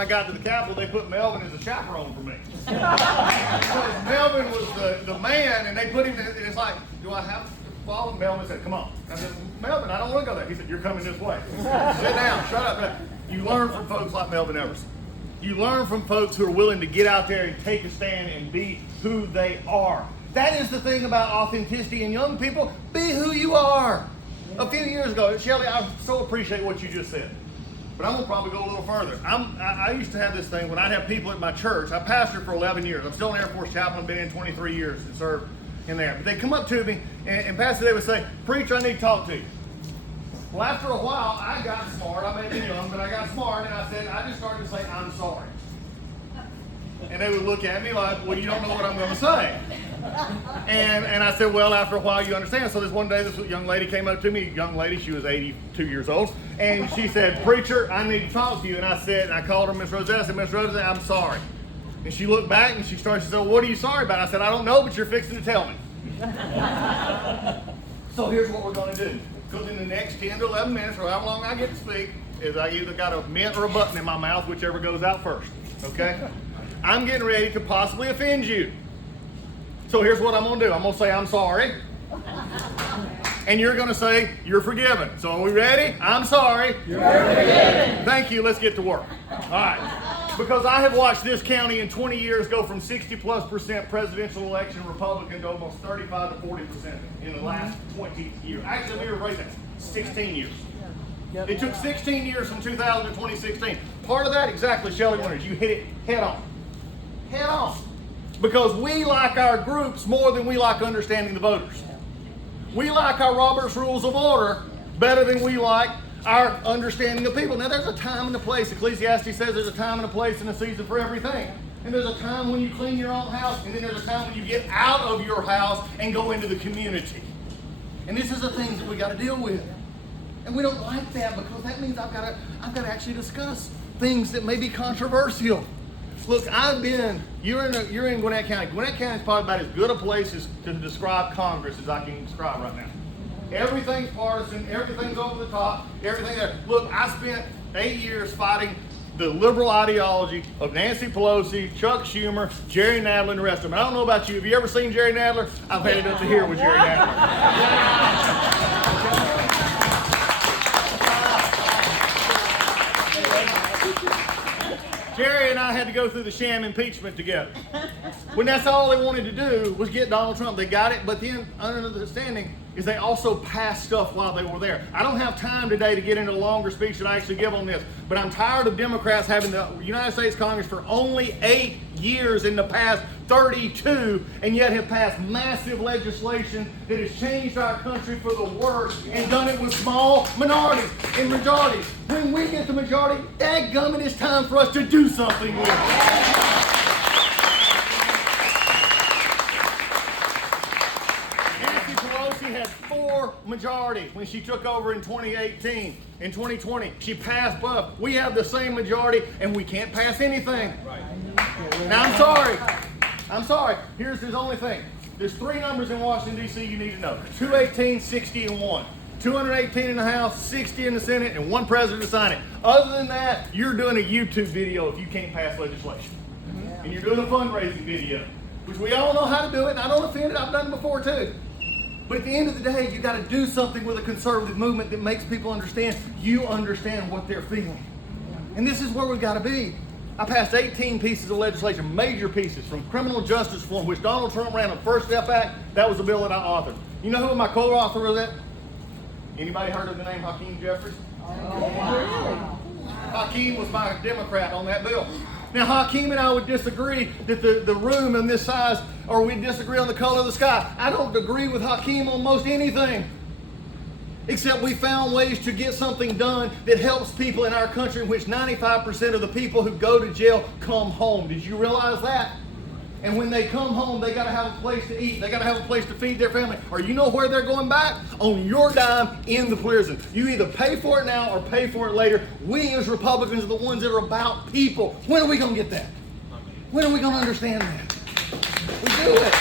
I got to the Capitol, they put Melvin as a chaperone for me. Because Melvin was the man, and they put him, and it's like, do I have to follow? Melvin said, come on. I said, Melvin, I don't want to go there. He said, you're coming this way. Sit down, shut up. You learn from folks like Melvin Everson. You learn from folks who are willing to get out there and take a stand and be who they are. That is the thing about authenticity in young people. Be who you are. A few years ago, Shelley, I so appreciate what you just said. But I'm going to probably go a little further. I used to have this thing when I'd have people at my church. I pastored for 11 years. I'm still an Air Force chaplain, been in 23 years and served in there. But they'd come up to me, and Pastor, they would say, preacher, I need to talk to you. Well, after a while, I got smart. I may have been young, but I got smart, and I just started to say, I'm sorry. And they would look at me like, well, you don't know what I'm going to say. And I said, well, after a while, you understand. So this one day, this young lady came up to me, young lady, she was 82 years old, and she said, preacher, I need to talk to you. And I called her Miss Rosette. I said, Miss Rosette, I'm sorry. And she looked back, and she said, well, what are you sorry about? I said, I don't know, but you're fixing to tell me. So here's what we're going to do. Because in the next 10 to 11 minutes, or however long I get to speak, is I either got a mint or a button in my mouth, whichever goes out first, okay? I'm getting ready to possibly offend you. So here's what I'm going to do. I'm going to say, I'm sorry. And you're going to say, you're forgiven. So are we ready? I'm sorry. You're forgiven. Thank you. Let's get to work. All right. Because I have watched this county in 20 years go from 60+% presidential election Republican to almost 35 to 40% in the last 20 years. Actually, we were right there. 16 years. It took 16 years from 2000 to 2016. Part of that, exactly, Shelley Winters, you hit it head on. Head on. Because we like our groups more than we like understanding the voters. We like our Robert's Rules of Order better than we like our understanding of people. Now, there's a time and a place. Ecclesiastes says there's a time and a place and a season for everything. And there's a time when you clean your own house, and then there's a time when you get out of your house and go into the community. And this is the things that we got to deal with. And we don't like that because that means I've got to actually discuss things that may be controversial. Look, you're in Gwinnett County. Gwinnett County is probably about as good a place to describe Congress as I can describe right now. Everything's partisan, everything's over the top, everything there. Look, I spent 8 years fighting the liberal ideology of Nancy Pelosi, Chuck Schumer, Jerry Nadler, and the rest of them. I don't know about you. Have you ever seen Jerry Nadler? I've had it up to here with Jerry Nadler. Jerry and I had to go through the sham impeachment together. When that's all they wanted to do was get Donald Trump. They got it, but then understanding is they also passed stuff while they were there. I don't have time today to get into a longer speech that I actually give on this, but I'm tired of Democrats having the United States Congress for only 8 years in the past 32, and yet have passed massive legislation that has changed our country for the worse and done it with small minorities and majorities. When we get the majority, dadgummit, it's time for us to do something with it. Had 4 majority when she took over in 2018. In 2020, she passed Buff. We have the same majority, and we can't pass anything. Now, I'm sorry. Here's the only thing. There's 3 numbers in Washington, D.C. you need to know. 218, 60, and 1. 218 in the House, 60 in the Senate, and 1 president to sign it. Other than that, you're doing a YouTube video if you can't pass legislation. And you're doing a fundraising video, which we all know how to do it, and I don't offend it. I've done it before, too. But at the end of the day, you got to do something with a conservative movement that makes people understand you understand what they're feeling. And this is where we've got to be. I passed 18 pieces of legislation, major pieces, from criminal justice reform, which Donald Trump ran on First Step Act. That was the bill that I authored. You know who my co-author was that? Anybody heard of the name Hakeem Jeffries? Oh, Hakeem was my Democrat on that bill. Now, Hakeem and I would disagree that the room in this size, or we'd disagree on the color of the sky. I don't agree with Hakeem on most anything. Except we found ways to get something done that helps people in our country in which 95% of the people who go to jail come home. Did you realize that? And when they come home, they got to have a place to eat. They got to have a place to feed their family. Or you know where they're going back? On your dime in the prison. You either pay for it now or pay for it later. We as Republicans are the ones that are about people. When are we going to get that? When are we going to understand that? We do it.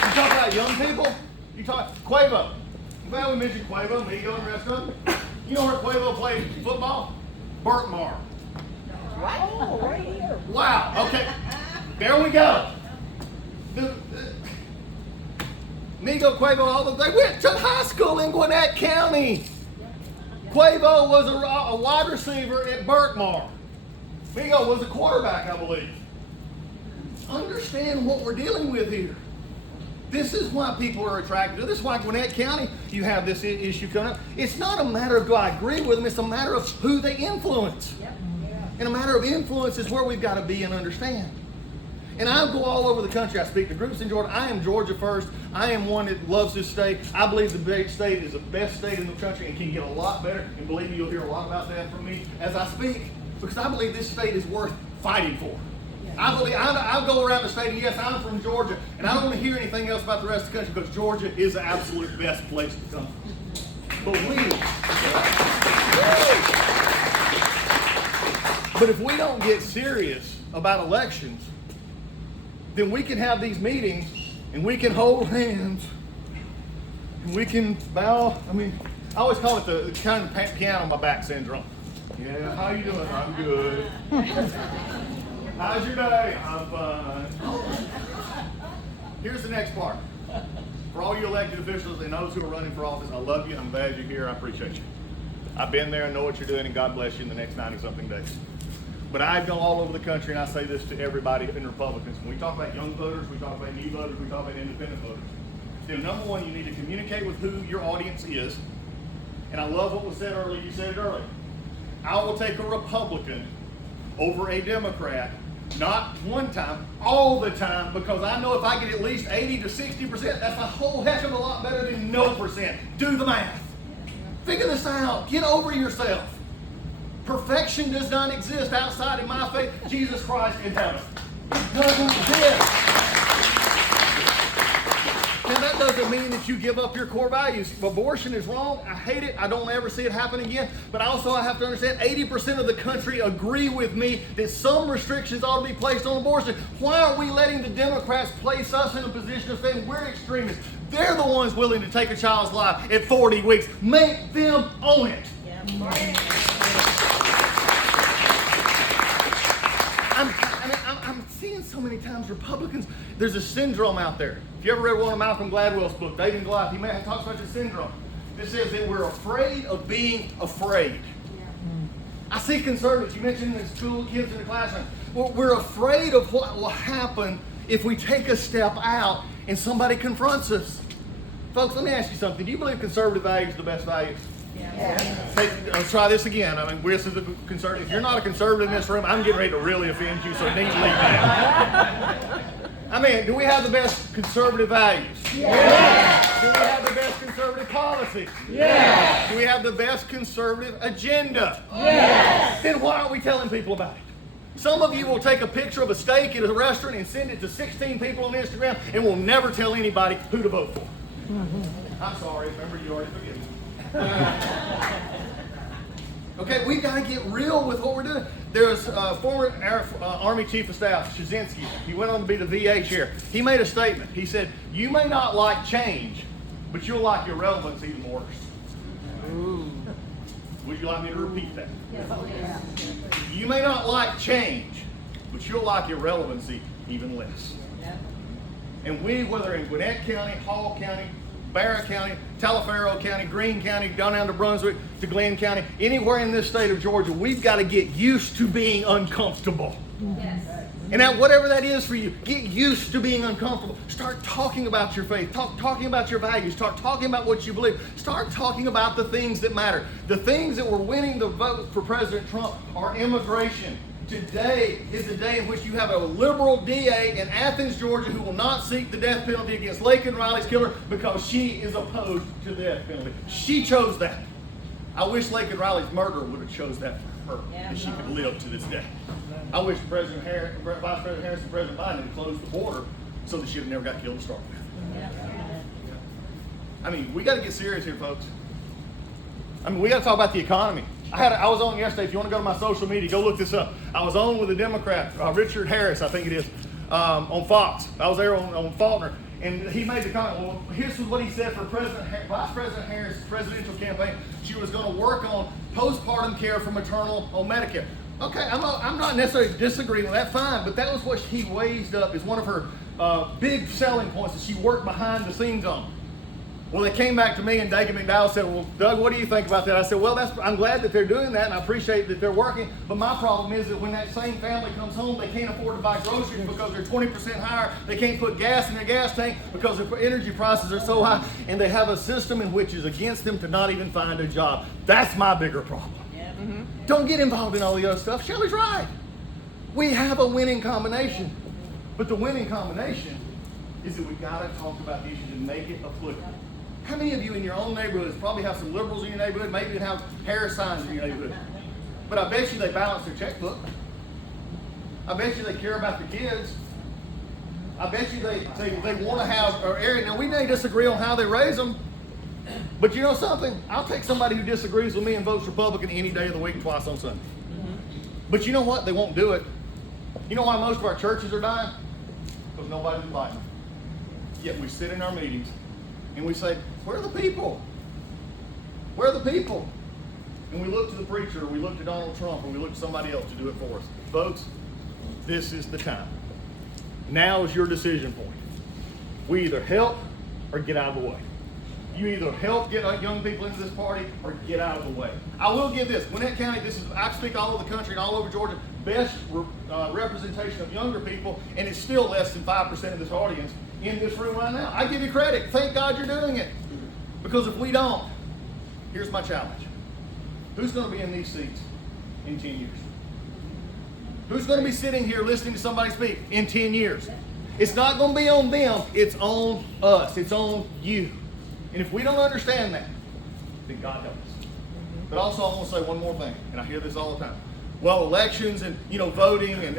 You talk about young people. You talk Quavo. I'm glad we mentioned Quavo. Me going to the restaurant. You know where Quavo played football? Burtmar. Right here. Wow. Okay. There we go. Migo, Quavo, all they went to high school in Gwinnett County. Quavo was a wide receiver at Berkmar. Migo was a quarterback, I believe. Understand what we're dealing with here. This is why people are attracted to this. This is why Gwinnett County, you have this issue coming up. It's not a matter of do I agree with them, it's a matter of who they influence. Yep. And a matter of influence is where we've got to be and understand. And I go all over the country. I speak to groups in Georgia. I am Georgia first. I am one that loves this state. I believe the big state is the best state in the country and can get a lot better. And believe me, you'll hear a lot about that from me as I speak, because I believe this state is worth fighting for. I believe I'll go around the state, and yes, I'm from Georgia, and I don't want to hear anything else about the rest of the country because Georgia is the absolute best place to come. But if we don't get serious about elections, then we can have these meetings and we can hold hands and we can bow. I mean, I always call it the kind of piano on my back syndrome. Yeah, how you doing? I'm good. How's your day? I'm fine. Here's the next part. For all you elected officials and those who are running for office, I love you. I'm glad you're here. I appreciate you. I've been there. I know what you're doing, and God bless you in the next 90-something days. But I've gone all over the country, and I say this to everybody in Republicans. When we talk about young voters, we talk about new voters, we talk about independent voters. Then number one, you need to communicate with who your audience is. And I love what was said earlier. You said it earlier. I will take a Republican over a Democrat, not one time, all the time, because I know if I get at least 80 to 60%, that's a whole heck of a lot better than no percent. Do the math. Figure this out. Get over yourself. Perfection does not exist outside of my faith, Jesus Christ in heaven. It doesn't exist. Now that doesn't mean that you give up your core values. Abortion is wrong. I hate it. I don't ever see it happen again. But also I have to understand 80% of the country agree with me that some restrictions ought to be placed on abortion. Why are we letting the Democrats place us in a position of saying we're extremists? They're the ones willing to take a child's life at 40 weeks. Make them own it. Yeah. I'm seeing so many times Republicans, there's a syndrome out there. If you ever read one of Malcolm Gladwell's book, David and Goliath, he talks about this syndrome. It says that we're afraid of being afraid. Yeah. I see conservatives, you mentioned the school kids in the classroom. Well, we're afraid of what will happen if we take a step out and somebody confronts us. Folks, let me ask you something. Do you believe conservative values are the best values? Let's try this again. I mean, this is a conservative. If you're not a conservative in this room, I'm getting ready to really offend you, so you need to leave now. I mean, do we have the best conservative values? Yes. Do we have the best conservative policy? Yes. Do we have the best conservative agenda? Yes. Then why aren't we telling people about it? Some of you will take a picture of a steak at a restaurant and send it to 16 people on Instagram and will never tell anybody who to vote for. I'm sorry. Remember, you already forgiven me. Okay, we've got to get real with what we're doing. There's former Army Chief of Staff, Shazinski. He went on to be the VA chair. He made a statement. He said, you may not like change, but you'll like irrelevance even worse. Ooh. Would you like me to repeat that? Yes. You may not like change, but you'll like irrelevancy even less. Yep. And we, whether in Gwinnett County, Hall County, Barrett County, Taliaferro County, Greene County, down to Brunswick, to Glenn County, anywhere in this state of Georgia, we've got to get used to being uncomfortable. Yes. And that, whatever that is for you, get used to being uncomfortable. Start talking about your faith. Talking about your values. Start talking about what you believe. Start talking about the things that matter. The things that were winning the vote for President Trump are immigration. Today is the day in which you have a liberal DA in Athens, Georgia, who will not seek the death penalty against Laken Riley's killer because she is opposed to the death penalty. She chose that. I wish Laken Riley's murderer would have chose that for her, and she could live to this day. I wish Vice President Harris and President Biden had closed the border so that she would never got killed to start with. I mean, we got to get serious here, folks. I mean, we got to talk about the economy. I was on yesterday. If you want to go to my social media, go look this up. I was on with a Democrat, Richard Harris, I think it is, on Fox. I was there on Faulkner, and he made the comment. Well, here's what he said for Vice President Harris' presidential campaign. She was going to work on postpartum care for maternal on Medicare. Okay, I'm not necessarily disagreeing with that, fine, but that was what she raised up as one of her big selling points that she worked behind the scenes on. Well, they came back to me and Dagan McDowell said, well, Doug, what do you think about that? I said, well, I'm glad that they're doing that and I appreciate that they're working, but my problem is that when that same family comes home, they can't afford to buy groceries because they're 20% higher. They can't put gas in their gas tank because their energy prices are so high, and they have a system in which is against them to not even find a job. That's my bigger problem. Yeah. Don't get involved in all the other stuff. Shelley's right. We have a winning combination, but the winning combination is that we got to talk about the issues and make it applicable. How many of you in your own neighborhoods probably have some liberals in your neighborhood, maybe even have Harris signs in your neighborhood? But I bet you they balance their checkbook. I bet you they care about the kids. I bet you they want to have an area. Now, we may disagree on how they raise them, but you know something? I'll take somebody who disagrees with me and votes Republican any day of the week, twice on Sunday. But you know what? They won't do it. You know why most of our churches are dying? Because nobody's inviting them. Yet we sit in our meetings and we say, where are the people? Where are the people? And we look to the preacher, or we look to Donald Trump, or we look to somebody else to do it for us. Folks, this is the time. Now is your decision point. We either help or get out of the way. You either help get young people into this party or get out of the way. I will give this. Gwinnett County, I speak all over the country and all over Georgia, best representation of younger people, and it's still less than 5% of this audience in this room right now. I give you credit. Thank God you're doing it. Because if we don't, here's my challenge. Who's going to be in these seats in 10 years? Who's going to be sitting here listening to somebody speak in 10 years? It's not going to be on them. It's on us. It's on you. And if we don't understand that, then God help us. But also I want to say one more thing, and I hear this all the time. Well, elections and, voting and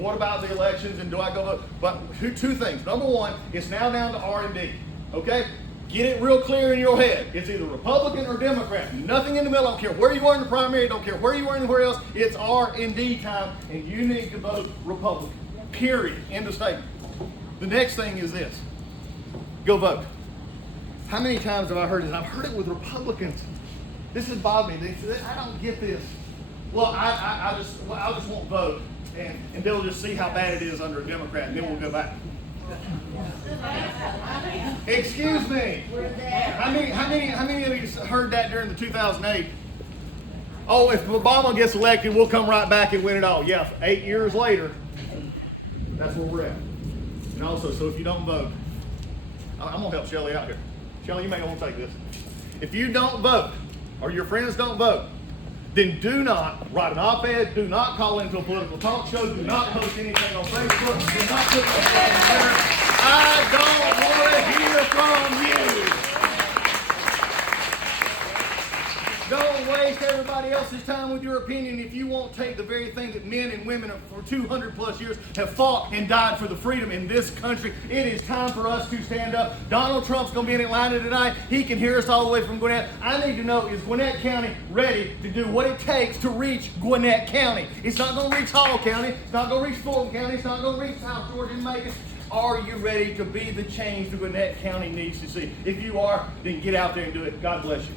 what about the elections and do I go vote? But two things. Number one, it's now down to R&D, okay? Get it real clear in your head. It's either Republican or Democrat. Nothing in the middle. I don't care where you are in the primary. Don't care where you are anywhere else. It's R&D time, and you need to vote Republican. Period. End of statement. The next thing is this. Go vote. How many times have I heard this? I've heard it with Republicans. This has bothered me. They say, I don't get this. Well, I just won't vote, and they'll just see how bad it is under a Democrat, and then we'll go back. Excuse me. How many of you heard that during the 2008? Oh, if Obama gets elected, we'll come right back and win it all. Yeah, 8 years later, that's where we're at. And also, so if you don't vote, I'm gonna help Shelley out here. Shelley, you may want to take this. If you don't vote, or your friends don't vote, then do not write an op-ed, do not call into a political talk show, do not post anything on Facebook, do not put anything on Twitter. I don't want to hear from you. Don't waste everybody else's time with your opinion if you won't take the very thing that men and women for 200 plus years have fought and died for the freedom in this country. It is time for us to stand up. Donald Trump's going to be in Atlanta tonight. He can hear us all the way from Gwinnett. I need to know, is Gwinnett County ready to do what it takes to reach Gwinnett County? It's not going to reach Hall County. It's not going to reach Fulton County. It's not going to reach South Georgia and Macon. Are you ready to be the change that Gwinnett County needs to see? If you are, then get out there and do it. God bless you.